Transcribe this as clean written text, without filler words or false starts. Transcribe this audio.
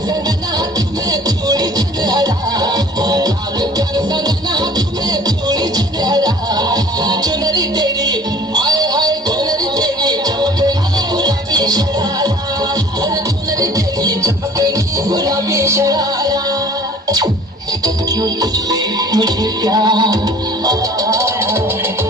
संगना तुम्हें थोड़ी सुनहरा लाल कर संगना तुम्हें थोड़ी सुनहरा चुनरी तेरी आए हाय चुनरी तेरी चमकनी गुलाबी शरारा चुनरी तेरी चमकनी गुलाबी शरारा क्यों तुझ पे मुझे प्यार आया है